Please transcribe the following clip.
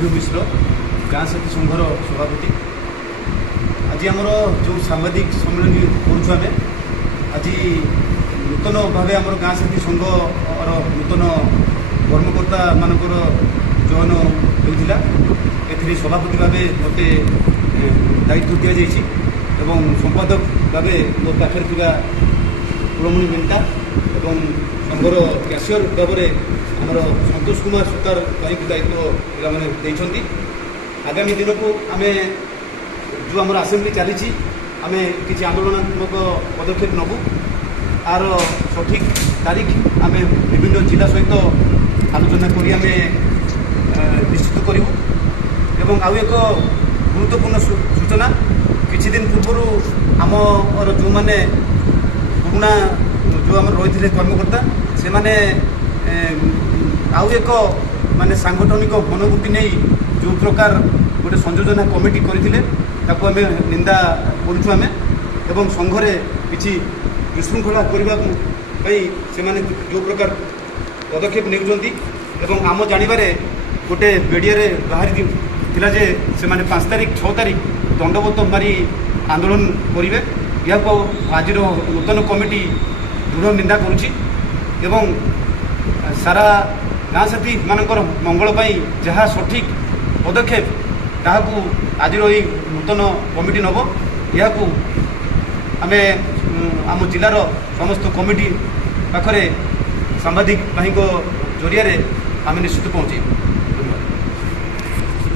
W मिश्र गाँ साथी संघर सभापति। आज आमर जो सांबादिक सम्मेलन करुँ आज नूतन भाव आम गाँ साथी संघर नूतन कर्मकर्ता मानकर चयन होता ए सभापति भाव मत दायित्व दि जाइए एवं संपादक भाव मो पाखे कुलमणि मेन्टा एवं संघर कैशियर भाव में आमर संतोष कुमार सुतार दायित्व पाने आगामी दिन को आम जो आम आसेम्बली चली आम किसी आंदोलनात्मक पदक्षेप नबू आर सठिक तारीख आम विभिन्न जिला सहित आलोचना करी आम निश्चित करूँ। एवं आउ एक गुरुत्वपूर्ण सूचना किछि दिन पूर्व आम जो मैंने पुराना जो आम रही कर्मकर्ता से माने आउ एक माने सांगठनिक मनोवृत्ति नहीं जो प्रकार गोटे संयोजना कमिटी करते आम निंदा करुँ एवं संघरे किसी विशृंखला करने से माने जो प्रकार पदक्षेप नेउछंती एवं आम जानिबारे गोटे मीडिया रे बाहरी थिला जे से माने 5 तारीख 6 तारीख दंडवत मारी आंदोलन करेंगे या आज नूतन कमिटी दृढ़ निंदा करुच्ची एवं सारा गाँ साथी मानकर मंगल जहाँ सठिक पदक्षेप ताकू आज नूतन कमिटी नब या आम आम जिलार समस्त कमिटी पाखरे सांबादिक भाई जरिया आम निश्चित पहुँचे।